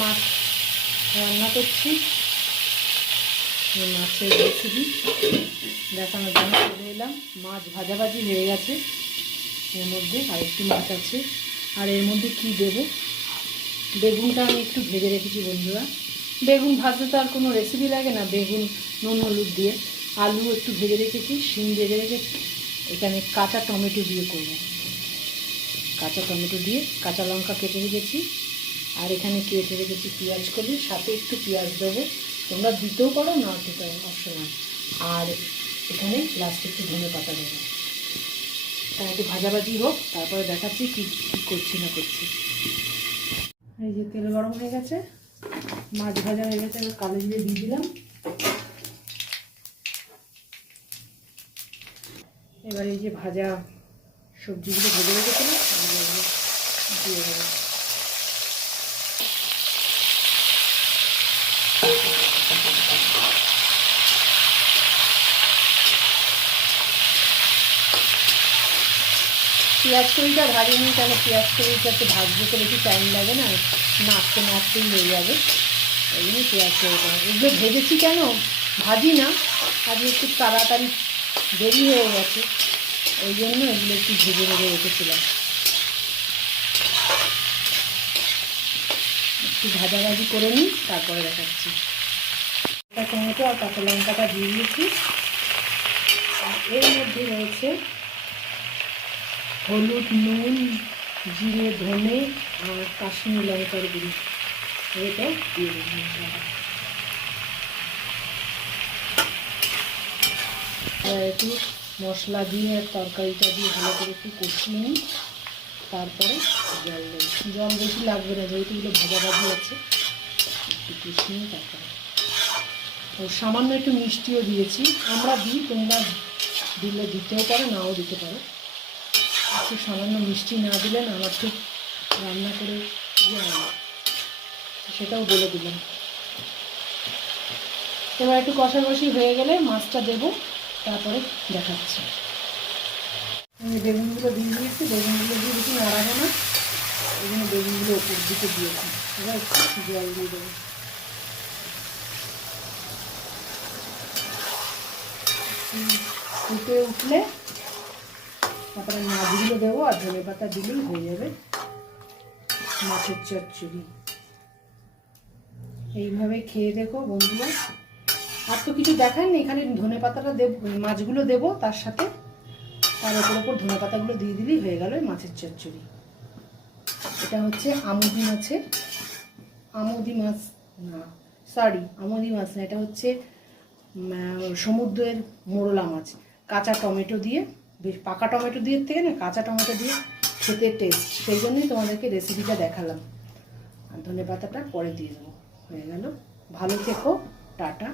মাছ রান্না করছি। মাছের রেসিপি দেখানোর জন্য চলে এলাম। মাছ ভাজাভাজি হয়ে গেছে, এর মধ্যে আরেকটি মাছ আছে। আর এর মধ্যে কি দেব, বেগুনটা আমি একটু ভেজে রেখেছি বন্ধুরা। বেগুন ভাজতে তো আর কোনো রেসিপি লাগে না, বেগুন নুন হলুদ দিয়ে। আলু একটু ভেজে রেখেছি, শিম ভেজে রেখেছি। এখানে কাঁচা টমেটো দিয়ে করব, কাঁচা টমেটো দিয়ে কাঁচা লঙ্কা কেটে রেখেছি। আর এখানে কেটে রেখেছি পেঁয়াজ কলি, সাথে একটু পেঁয়াজ দেবো, তোমরা দিতেও পারো না দিতে পারো, অপশনাল। আর এখানে লাস্টে একটু ধনে পাতা দেবো। তাই একটু ভাজাভাজি হোক, তারপরে দেখাচ্ছি কী কী করছি না করছি। এই যে তেল গরম হয়ে গেছে, মাছ ভাজা হয়ে গেছে, এবার কালো জিরে দিয়ে দিলাম। এবার এই যে ভাজা সবজিগুলো ভেজে রেখেছিলাম এগুলো দিয়ে দেবো। পেঁয়াজ কড়িটা ভাজিনি, তাহলে পেঁয়াজ কড়িটা একটু ভাজতে তো বেশি টাইম লাগে না, নাড়তে নাড়তেই হয়ে যাবে। ওই জন্য পেঁয়াজ কড়িটা এগুলো ভেজেছি, কেন ভাজি না, আজ একটু তাড়াতাড়ি দেরি হয়ে গেছে, ওই জন্য এগুলো একটু ভেজে ভেজে রেখেছিলাম। একটু ভাজাভাজি করে নিই, তারপরে দেখাচ্ছি। টমেটো আর কাঁচা লঙ্কাটা দিয়ে দিয়েছি। এর মধ্যে রয়েছে হলুদ, নুন, জিরে, ধনে আর কাশ্মীরি লঙ্কার গুঁড়ি, এটা দিয়ে দেবো। একটু মশলা দিয়ে তরকারিটা দিয়ে ভালো করে একটু কষিয়ে নিই, তারপরে জল দেবো। জল বেশি লাগবে না, যেহেতু এগুলো ভাজাভাজি আছে, একটু কষিয়ে নিই। তারপরে ও সামান্য একটু মিষ্টিও দিয়েছি, আমরা দিই, তোমরা দিলে দিতেও পারো, নাও দিতে পারো। একটু সামান্য মিষ্টি না দিলে না আমার ঠিক রান্না করে ইয়ে হয় না, সেটাও বলে দিলাম। এবার একটু কষাকষি হয়ে গেলে মাছটা দেবো, তারপরে দেখাচ্ছি। বেগুনগুলো দিয়ে দিয়েছি, বেগুনগুলো দিয়ে বেশি নাড়াবো না, ওই জন্য বেগুনগুলো ওপর দিকে দিয়েছি। এবার একটু জল দিয়ে দেবো। ফুটে উঠলে তারপরে মাছগুলো দেবো, আর ধনে পাতা দিলেই হয়ে যাবে মাছের চচ্চড়ি। এইভাবে খেয়ে দেখো বন্ধুরা। আর তো কিছু দেখার নেই, এখানে ধনে পাতাটা দেব, মাছগুলো দেবো তার সাথে, তার ওপর ধনে পাতাগুলো দিয়ে দিলেই হয়ে গেল মাছের চচ্চড়ি। এটা হচ্ছে আমুদি মাছের, আমুদি মাছ না, সরি আমুদি মাছ না, এটা হচ্ছে সমুদ্রের মোরলা মাছ। কাঁচা টমেটো দিয়ে, বেশ পাকা টমেটো দিয়ে থেকে না কাঁচা টমেটো দিয়ে খেতে টেস্ট, সেই জন্যই তোমাদেরকে রেসিপিটা দেখালাম। আর ধনে পাতাটা পরে দিয়ে দেবো, হয়ে গেল। ভালো থেকো, টাটা।